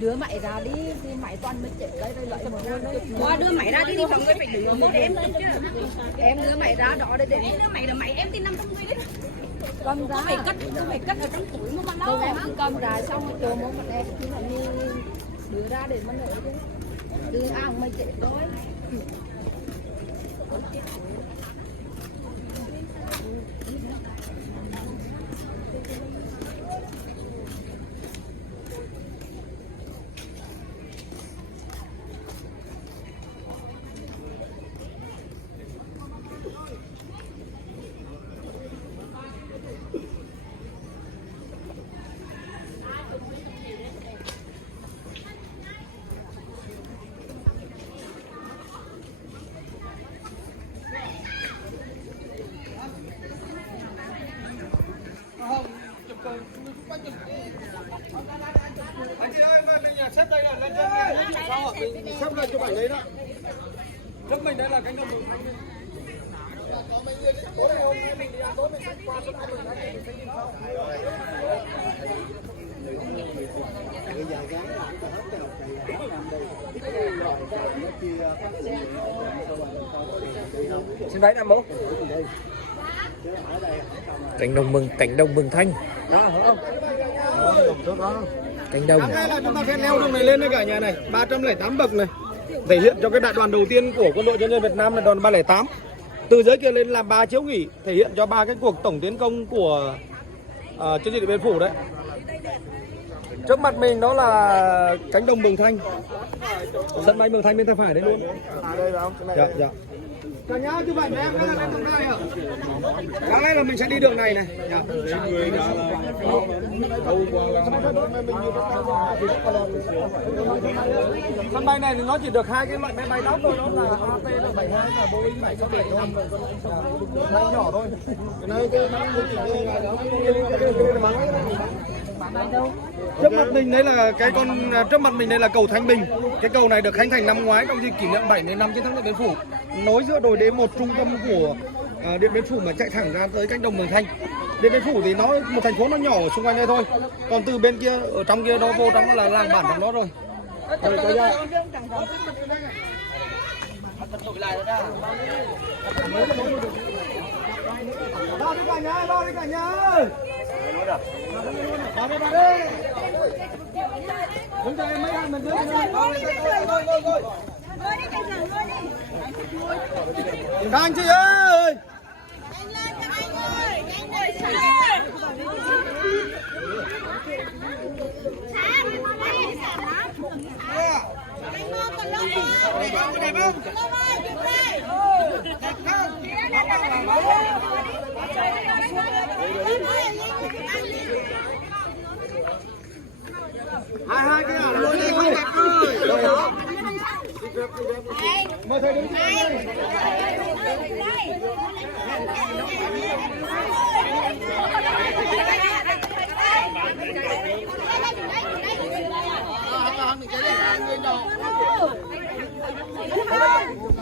Đưa mày ra đi thì mày toàn mới chết cây rồi lại một luôn. Qua đưa mày ra đi phòng ngươi phải đứng một em lên chứ. Em đưa mày ra đó để Em đưa mày là mày em tin 550 đấy. cầm ra. Mày cất ở trong túi mà đâu. Em cứ cầm ra xong rồi chờ một mình em thì là như đưa ra để mà nữa chứ. Đưa ăn mày chết thôi. Anh chị ơi, mình xếp đây là lên trên sao ạ? Mình xếp lên cho bạn đấy đó. Trước mình đây là cánh đồng. Tối nay hôm nay mình đi ăn tối mình sẽ qua số 2 mình sẽ nhìn sau. Xin bái Nam Mô. Cánh đồng mừng thanh. Đó, hiểu không? Cánh đồng. Hôm nay là chúng ta sẽ leo đường này lên đây cả nhà này, 308 bậc này. Thể hiện cho cái đại đoàn đầu tiên của quân đội nhân dân Việt Nam là đoàn 308. Từ dưới kia lên là 3 chiếu nghỉ, thể hiện cho 3 cái cuộc tổng tiến công của chiến dịch Điện Biên Phủ đấy. Trước mặt mình đó là cánh đồng Mường Thanh, sân bay Mường Thanh bên tay phải đấy luôn. Đây là không? Dạ, dạ. Cả nhà chụp ảnh với em đang lên đường này ạ. Đáng lẽ là mình sẽ đi đường này này. Dạ. Sân bay này thì nó chỉ được 2 cái loại máy bay đáp thôi, đó là AT72 và Boeing 777 nó nhỏ thôi. Cái này trước mặt mình đấy là trước mặt mình đây là cầu Thanh Bình. Cái cầu này được khánh thành năm ngoái trong dịp kỷ niệm 70 năm chiến thắng Điện Biên Phủ, nối giữa đồi D1 trung tâm của Điện Biên Phủ mà chạy thẳng ra tới cánh đồng Mường Thanh. Điện Biên Phủ thì nó một thành phố nó nhỏ ở xung quanh đây thôi, còn từ bên kia ở trong kia đó vô trong là làng bản trong đó rồi. Lo đi cả nhà, lo đi cả nhà. Vào đây, vào đây. Đứng đây mấy anh mình đứng đây. Các anh chị ơi. Hai cái ảo luôn đây không đẹp ơi. Mời thầy đứng đây.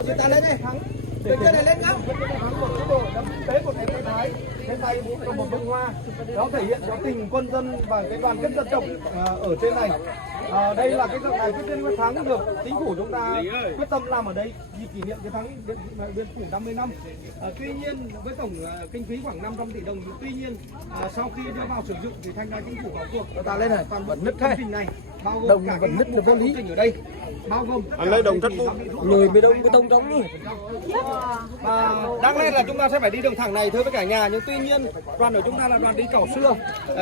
Chúng ta lên đây thắng. Bên kia này lên ngắm. Thắng một cái đồ đấm tế của cái Thái. Cái tay cầm một bông hoa. Nó thể hiện cho tình quân dân và cái đoàn kết dân tộc ở trên này. Đây là cái tượng đài quyết chiến quyết thắng được chính phủ chúng ta quyết tâm làm ở đây dịp kỷ niệm chiến thắng Điện Biên Phủ 50 năm. Tuy nhiên với tổng kinh phí khoảng 500 tỷ đồng, tuy nhiên sau khi đưa vào sử dụng thì thanh tra chính phủ vào cuộc ta lên này toàn bộ nứt công trình này bao gồm cả vẫn nứt là vô lý ở đây, bao gồm anh lấy đồng chất người bê tông trống luôn. Đáng lẽ là chúng ta sẽ phải đi đường thẳng này thưa với cả nhà, nhưng tuy nhiên đoàn của chúng ta là đoàn đi cẩu xưa,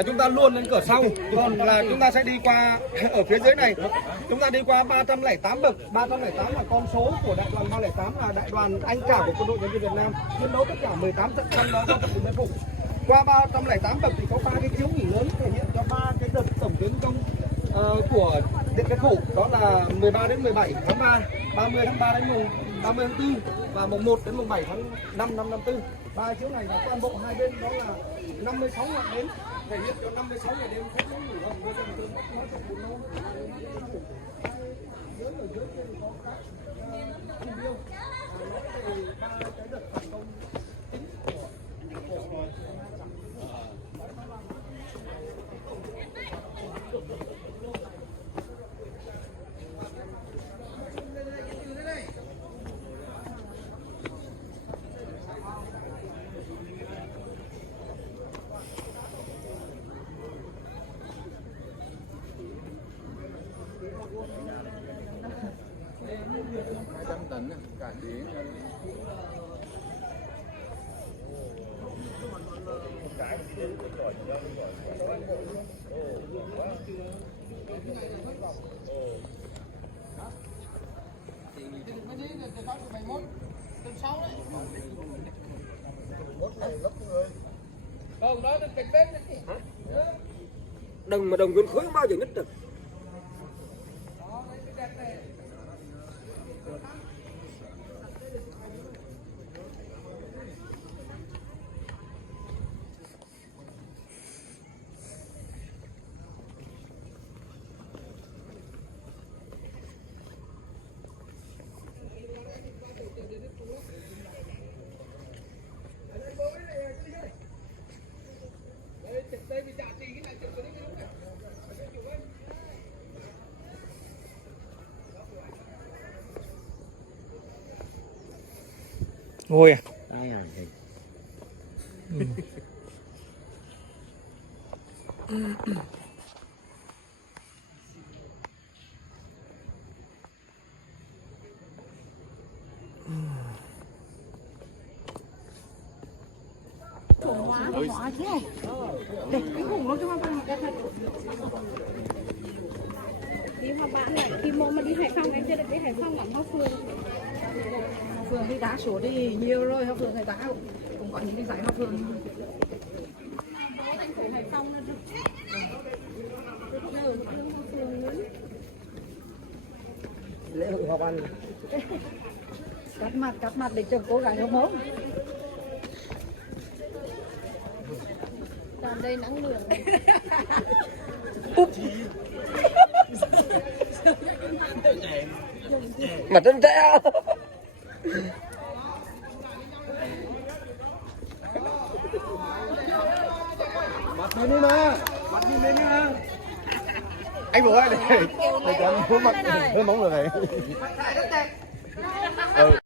chúng ta luôn lên cửa sau, còn là chúng ta sẽ đi qua ở phía dưới này, chúng ta đi qua 308 bậc. 308 là con số của đại đoàn 308, là đại đoàn anh cả của quân đội nhân dân Việt Nam, chiến đấu tất cả 18 trận trong đó có trận Điện Biên Phủ. Qua 308 bậc thì có 3 cái chiếu nghỉ lớn thể hiện cho 3 cái đợt tổng tiến công của Điện Biên Phủ, đó là 13 đến 17 tháng 3, 30 tháng 3 đến mùng 30 tháng 4 và mùng 1 đến mùng 7 tháng 5 năm 54. 3 chiếu này là toàn bộ hai bên đó là 56 ngọn nến, thể hiện cho 56 ngày đêm không ngủ không có dân tư nói chuyện buồn nôn. Dưới ở dưới kia có các mục tiêu nói về 3 cái đợt thành công chính của Đừng mà đồng vườn khối không bao giờ nứt được. Ngồi à? Hóa chứ này. Đây, cái hùng nó cho hoa ban cái thật. Đi Hoa Vạn này, khi mà đi Hải Phòng em chưa được đi Hải Phòng ở Hoa Phường. Phường thì đá số đi nhiều rồi, Hoa Phường người ta cũng có những cái giải Hoa Phường. Thành phố Hải Phòng là được. Lễ hội Hoa Ban. Cắt mặt để chồng cố gắng không hống. Toàn đây nắng lửa. Mà真tệ. Mặt lên đi mà. Mặt đi lên đi mà. Anh Vũ ơi, để cho anh muốn mặt hơi móng rồi này.